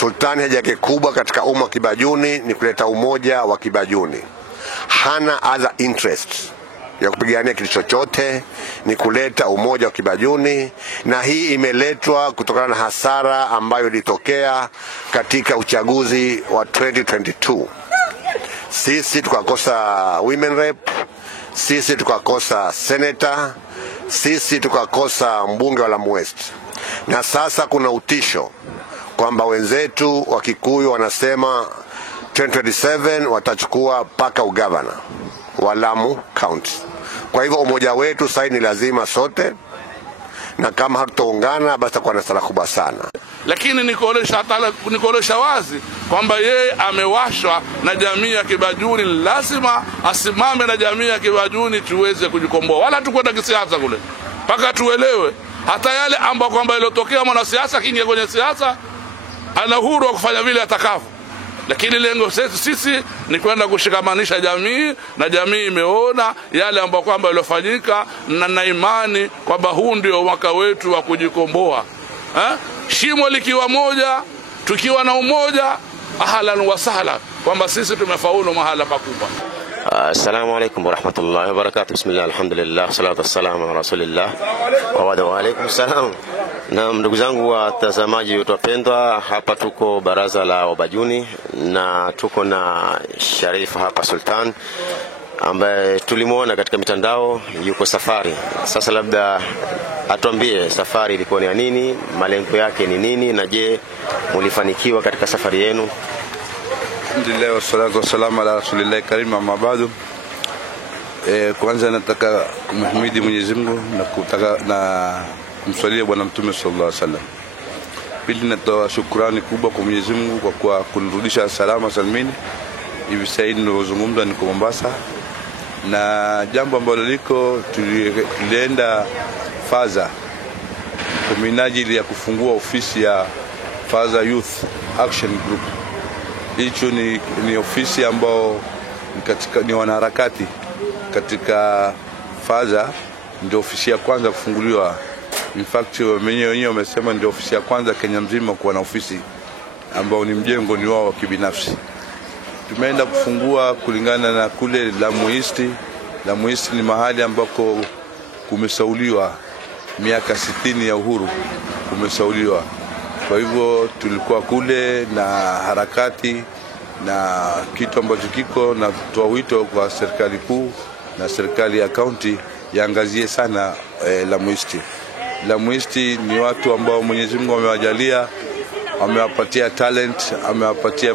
Sultani haja yake kubwa katika umma Kibajuni ni kuleta umoja wa Kibajuni. Hana other interest ya kupigania kitu chochote, ni kuleta umoja wa Kibajuni, na hii imeletwa kutokana na hasara ambayo ilitokea katika uchaguzi wa 2022. Sisi tukakosa women rep, sisi tukakosa senator, sisi tukakosa mbunge wa Lamu West. Na sasa kuna utisho kwamba wenzetu wa Kikuyu wanasema 2027 watachukua paka ugavana wa Lamu County. Kwa hivyo umoja wetu sasa ni lazima sote, na kama hatutaungana basi tutakuwa na hasara kubwa sana. Lakini nikuonesha wazi kwamba yeye amewashwa na jamii ya Kibajuni, lazima asimame na jamii ya Kibajuni tuweze kujikomboa. Wala tukwenda kisiasa kule. Paka tuelewe hata yale ambayo kwamba iliyotokea mwanasiasa kingia kwenye siasa ana uhuru wa kufanya vile atakavyo. Lakini lengo sisi ni kwenda kushikamanisha jamii, na jamii imeona yale ambayo kwamba yalofanyika, na imani kwamba huu ndio mwaka wetu wa kujikomboa. Shimo likiwa moja, tukiwa na umoja, ahlan wa sahlan, kwamba sisi tumefaulu mahala pakubwa. Assalamu alaikum warahmatullahi wabarakatuh. Bismillah, alhamdulillah, salatu wassalamu ala rasulillah wa alaikum salam. Na ndugu zangu watazamaji wetu wapendwa, hapa tuko baraza la Wabajuni na tuko na Sharif hapa Sultan, ambaye tulimuona katika mitandao yuko safari. Sasa labda atuambie safari ilikuwa ni nini, malengo yake ni nini, na je mulifanikiwa katika safari yenu? Alhamdulillah wassalatu wassalamu ala rasulillah karim, amma ba'du. Kwanza nataka kumhimidi Mwenyezi Mungu na kutaka na kumswalia bwana Mtume sallallahu alaihi wasallam. Pili, natoa shukrani kubwa kwa Mwenyezi Mungu kwa kunirudisha salama salimini. Hivi sasa ninazungumza niko Mombasa, na jambo ambalo liko tulienda Faza kwa minajili ya kufungua ofisi ya Faza Youth Action Group. Hicho ni ofisi ambao ni wanaharakati katika Faza, ndio ofisi ya kwanza kufunguliwa. In fact wenyewe wamesema ndio ofisi ya kwanza Kenya mzima kuwa na ofisi ambao ni mjengo ni wao kibinafsi. Tumeenda kufungua kulingana na kule Lamu East. Lamu East ni mahali ambako kumesauliwa miaka 60 ya uhuru, kumesauliwa. Kwa hivyo tulikuwa kule na harakati na kitu ambacho kiko, na kutoa wito kwa serikali kuu na serikali ya county yaangazie sana Lamu East. Lamu East ni watu ambao Mwenyezi Mungu amewajalia, amewapatia talent, amewapatia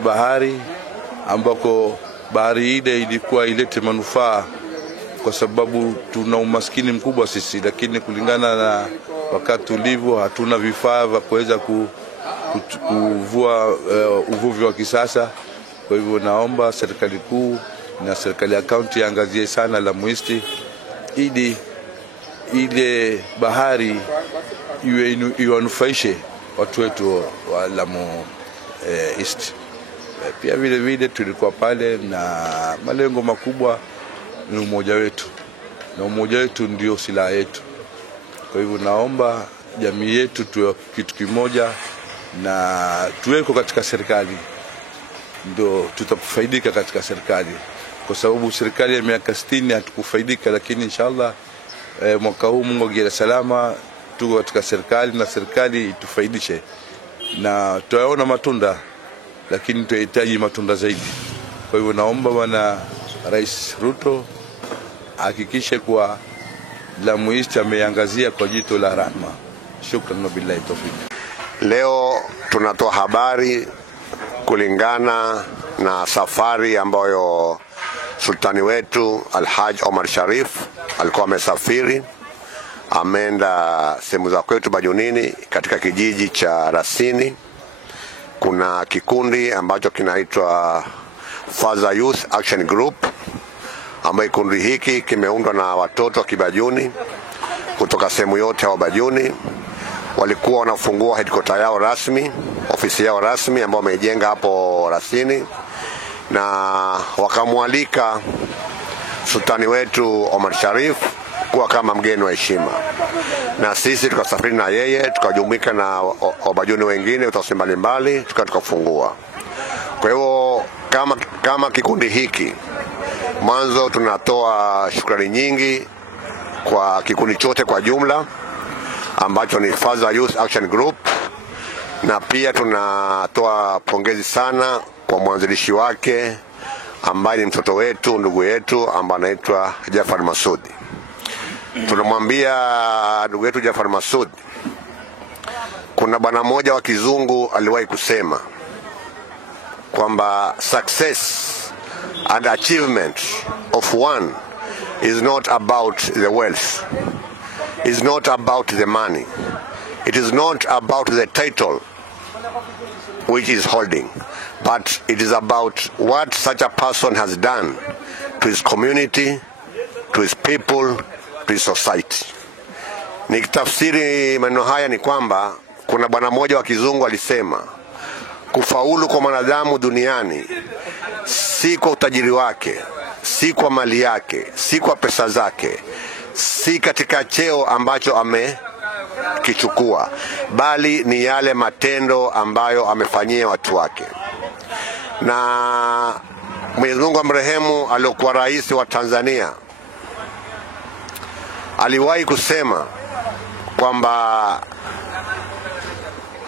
bahari ambako bahari ile ilikuwa ilete manufaa, kwa sababu tuna umaskini mkubwa sisi, lakini kulingana na wakati tulivyo hatuna vifaa vya kuweza kuvua uvuvi wa kisasa. Kwa hivyo naomba serikali kuu na serikali ya county angazie sana Lamu East ili ile bahari iwanufaishe watu wetu wa Lamu East. Pia vile tulikuwa pale na malengo makubwa ni umoja wetu, na umoja wetu ndio silaha yetu. Kwa hivyo naomba jamii yetu tuwe kitu kimoja na tuweko katika serikali, ndio tutakufaidika katika serikali, kwa sababu serikali ya miaka 60 hatukufaidika. Lakini inshallah mwaka huu Mungu agiye salama tuko katika serikali na serikali itufaidishe, na tutaona matunda, lakini tunahitaji matunda zaidi. Kwa hivyo naomba bwana Rais Ruto hakikishe kwa Lamu East ameangazia kwa jito la rahma. Shukran na billahi tawfik. Leo tunatoa habari kulingana na safari ambayo sultani wetu Alhaj Omar Sharif alikuwa amesafiri, ameenda sehemu za kwetu Bajunini katika kijiji cha Rasini. Kuna kikundi ambacho kinaitwa Faza Youth Action Group, ambayo kikundi hiki kimeundwa na watoto wa Kibajuni kutoka sehemu yote ya Bajuni. Walikuwa wanafungua headquarter yao rasmi, ofisi yao rasmi ambao wameijenga hapo Rasini, na wakamwalika sultani wetu Omar Sharif kuwa kama mgeni wa heshima. na sisi tukasafiri na yeye, tukajumuika na wabajuni wengine kutoka mbalimbali, tukafungua. Kwa hivyo kama kikundi hiki, mwanzo tunatoa shukrani nyingi kwa kikundi chote kwa jumla ambacho ni Fadha Youth Action Group, na pia tunatoa pongezi sana kwa mwanzilishi wake ambaye ni mtoto wetu, ndugu yetu ambaye anaitwa Jafar Masoud. Tunamwambia ndugu yetu Jafar Masoud, kuna bwana mmoja wa kizungu aliwahi kusema kwamba success and achievement of one is not about the wealth, is not about the money, it is not about the title which is holding, but it is about what such a person has done to his community, to his people, to his society. Nikitafsiri maneno haya ni kwamba kuna bwana mmoja wa kizungu alisema kufaulu kwa mwanadamu duniani si kwa utajiri wake, si kwa mali yake, si kwa pesa zake, si katika cheo ambacho amekichukua, bali ni yale matendo ambayo amefanyia watu wake. Na Mwenyezi Mungu amrehemu aliyokuwa rais wa Tanzania aliwahi kusema kwamba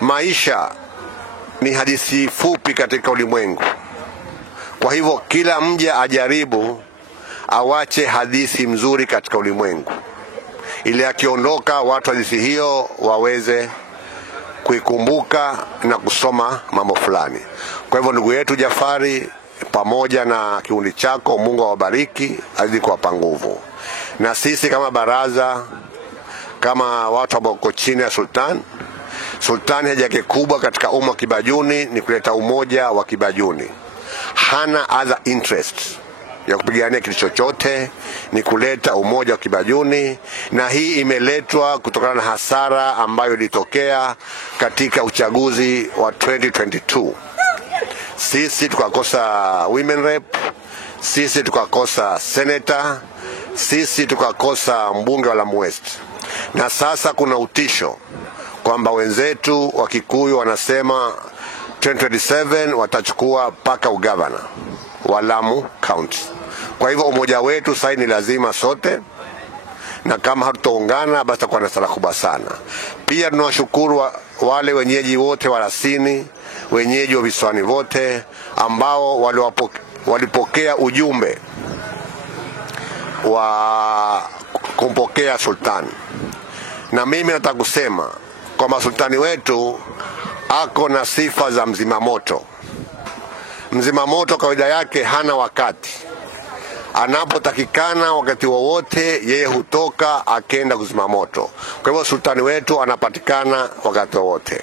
maisha ni hadithi fupi katika ulimwengu. Kwa hivyo kila mja ajaribu awache hadithi mzuri katika ulimwengu, ili akiondoka watu hadithi hiyo waweze kuikumbuka na kusoma mambo fulani. Kwa hivyo ndugu yetu Jafari pamoja na kikundi chako, Mungu awabariki, azidi kuwapa nguvu. Na sisi kama baraza, kama watu ambao wako chini ya Sultan haja yake kubwa katika umma Kibajuni ni kuleta umoja wa Kibajuni. Hana other interest ya kupigania kitu chochote, ni kuleta umoja wa Kibajuni, na hii imeletwa kutokana na hasara ambayo ilitokea katika uchaguzi wa 2022. Sisi tukakosa women rep, sisi tukakosa senator, sisi tukakosa mbunge wa Lamu West. Na sasa kuna utisho kwamba wenzetu wa Kikuyu wanasema 2027 watachukua paka ugavana wa Lamu County. Kwa hivyo umoja wetu sasa ni lazima sote, na kama hatutaungana basi tutakuwa na hasara kubwa sana. Pia tunawashukuru wale wenyeji wote wa Rasini, wenyeji wa visiwani wote ambao walipokea ujumbe wa kumpokea Sultan. Na mimi nataka kusema kwamba sultani wetu ako na sifa za mzima moto. Mzima moto kawaida yake hana wakati. Anapotakikana wakati wowote yeye hutoka akenda kuzima moto. Kwa hivyo sultani wetu anapatikana wakati wowote.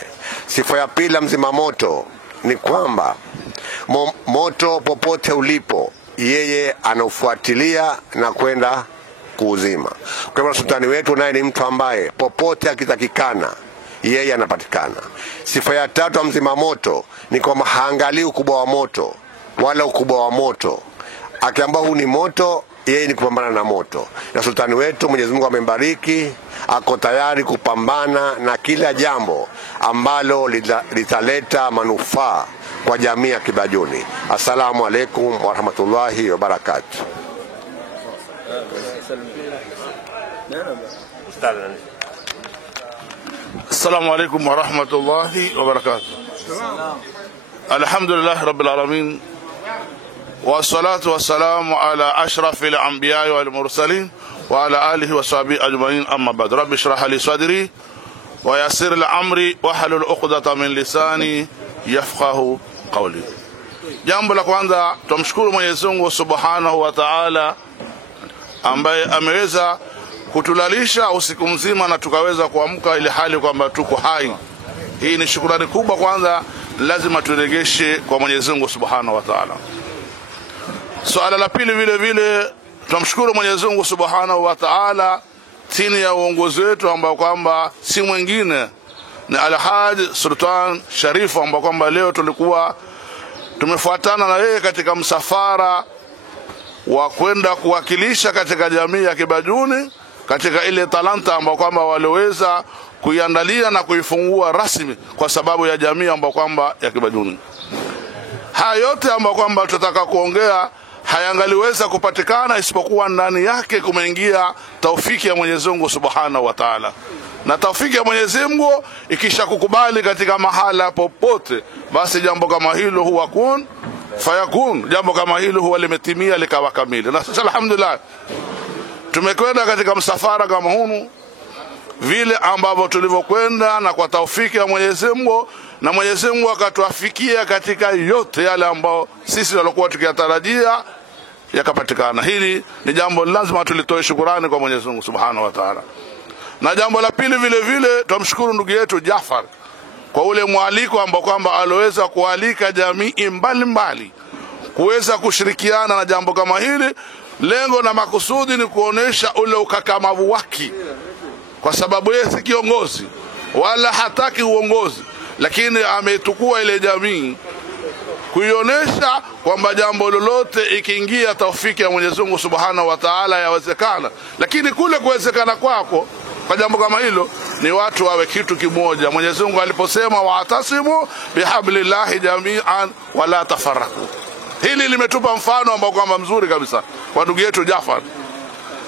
Sifa ya pili mzima moto ni kwamba moto popote ulipo yeye anaufuatilia na kwenda kuuzima. Kwa hivyo sultani wetu naye ni mtu ambaye popote akitakikana yeye anapatikana. Sifa ya tatu mzima moto ni kwamba haangalii ukubwa wa moto wala ukubwa wa moto. Akiamba huu ni moto, yeye ni kupambana na moto. Na sultani wetu Mwenyezi Mungu amembariki, ako tayari kupambana na kila jambo ambalo litaleta manufaa kwa jamii ya Kibajuni. Assalamu alaikum warahmatullahi wabarakatuh. Assalamu alaikum warahmatullahi wabarakatuh. Alhamdulillah rabbil alamin, wassalatu wassalamu ala ashrafil anbiya'i wal mursalin wa ala alihi wa sahbihi ajma'in, amma ba'd. Rabbi shrah li sadri wa yassir li amri wahlul 'uqdatan min lisani yafqahu qawli. Jambo la kwanza tumshukuru Mwenyezi Mungu Subhanahu wa Ta'ala ambaye ameweza kutulalisha usiku mzima na tukaweza kuamka ile hali kwamba tuko hai. Hii ni shukrani kubwa kwanza lazima turegeshe kwa Mwenyezi Mungu Subhanahu wa Ta'ala. Swala la pili vile vile tumshukuru Mwenyezi Mungu Subhanahu wa Ta'ala chini ya uongozi wetu ambao kwamba si mwingine ni Alhaji Sultan Sharifu, ambao kwamba leo tulikuwa tumefuatana na yeye katika msafara wa kwenda kuwakilisha katika jamii ya Kibajuni katika ile talanta ambayo kwamba waliweza kuiandalia na kuifungua rasmi kwa sababu ya jamii ambayo kwamba ya Kibajuni. Haya yote ambayo kwamba tutataka kuongea hayangaliweza kupatikana isipokuwa ndani yake kumeingia taufiki ya Mwenyezi Mungu Subhanahu wa Ta'ala. Na taufiki ya Mwenyezi Mungu ikisha kukubali katika mahala popote, basi jambo kama hilo huwa kun fayakun, jambo kama hilo huwa limetimia likawa kamili. Na sasa alhamdulillah tumekwenda katika msafara kama huu vile ambavyo tulivyokwenda, na kwa taufiki ya Mwenyezi Mungu, na Mwenyezi Mungu akatuafikia katika yote yale ambao sisi walikuwa tukiyatarajia yakapatikana. Hili ni jambo lazima tulitoe shukrani kwa Mwenyezi Mungu Subhanahu wa Ta'ala. Na jambo la pili vile vile tumshukuru ndugu yetu Jafar kwa ule mwaliko ambao kwamba aliweza kualika jamii mbalimbali kuweza kushirikiana na jambo kama hili. Lengo na makusudi ni kuonesha ule ukakamavu wake, kwa sababu yeye si kiongozi wala hataki uongozi, lakini ametukua ile jamii kuionesha kwamba jambo lolote ikiingia taufiki ya Mwenyezi Mungu Subhanahu wa Ta'ala yawezekana. Lakini kule kuwezekana kwako kwa jambo kama hilo ni watu wawe kitu kimoja. Mwenyezi Mungu aliposema wa'tasimu bihablillahi jami'an wala tafarraqu, hili limetupa mfano ambao kwamba mzuri kabisa kwa ndugu yetu Jafar.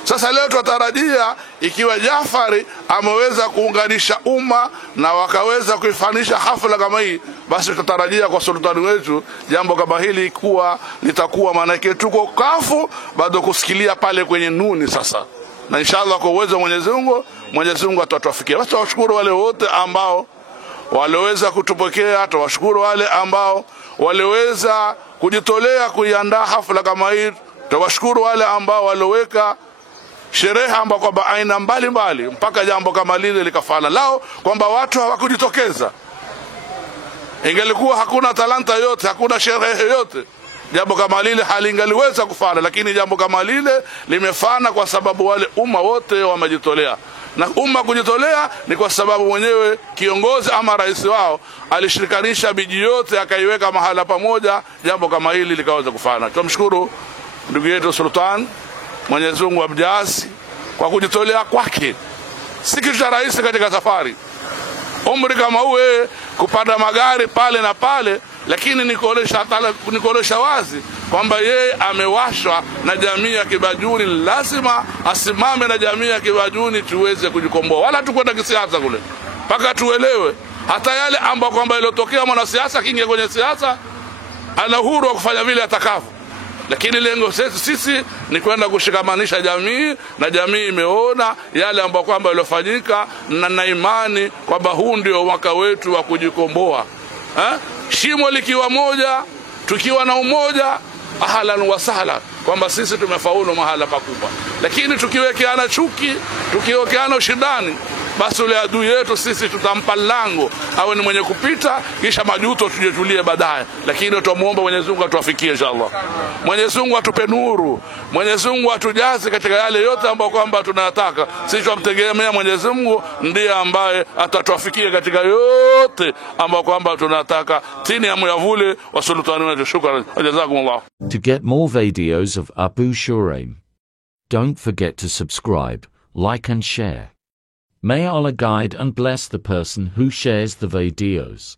Sasa leo tutarajia ikiwa Jafari ameweza kuunganisha umma na wakaweza kuifanisha hafla kama hii, basi tutarajia kwa sultani wetu jambo kama hili kuwa litakuwa, maana yake tuko kafu bado kusikilia pale kwenye nuni sasa. Na inshallah kwa uwezo wa Mwenyezi Mungu atatuafikia. Basi tuwashukuru wale wote ambao waliweza kutupokea, tuwashukuru wale ambao waliweza kujitolea kuiandaa hafla kama hii, tuwashukuru wale ambao waliweka sherehe ambao kwamba aina mbalimbali mpaka jambo kama lile likafana. Lao kwamba watu hawakujitokeza, ingelikuwa hakuna talanta yote, hakuna sherehe yote, jambo kama lile halingaliweza kufana. Lakini jambo kama lile limefana kwa sababu wale umma wote wamejitolea. Na umma kujitolea ni kwa sababu mwenyewe kiongozi ama rais wao alishirikanisha biji yote akaiweka mahala pamoja, jambo kama hili likaweza kufana. Tumshukuru ndugu yetu Sultan, Mwenyezi Mungu amjazi kwa kujitolea kwake. Si kitu cha rahisi katika safari umri kama uwe kupanda magari pale na pale, lakini nikuonesha wazi kwamba yeye amewashwa na jamii ya Kibajuni. Lazima asimame na jamii ya Kibajuni tuweze kujikomboa, wala tukwenda kisiasa kule, mpaka tuelewe hata yale ambao kwamba iliyotokea mwanasiasa kingia kwenye siasa ana uhuru wa kufanya vile atakavyo. Lakini lengo sisi ni kwenda kushikamanisha jamii, na jamii imeona yale ambayo kwamba yalofanyika, na imani kwamba huu ndio mwaka wetu wa kujikomboa. Shimo likiwa moja, tukiwa na umoja, ahlan wa sahlan, kwamba sisi tumefaulu mahala pakubwa. Lakini tukiwekeana chuki, tukiwekeana ushindani, basi ule adui yetu sisi tutampa lango awe ni mwenye kupita, kisha majuto tujetulie baadaye. Lakini tumuombe Mwenyezi Mungu atuafikie inshallah. Mwenyezi Mungu atupe nuru, Mwenyezi Mungu atujaze katika yale yote ambayo kwamba tunayataka. Sisi tumtegemea Mwenyezi Mungu, ndiye ambaye atatuafikia katika yote ambayo kwamba tunataka chini ya mwavuli wa sultani wetu. Shukrani, jazakumullah. To get more videos of Abu Shuraim, don't forget to subscribe, like and share. May Allah guide and bless the person who shares the videos.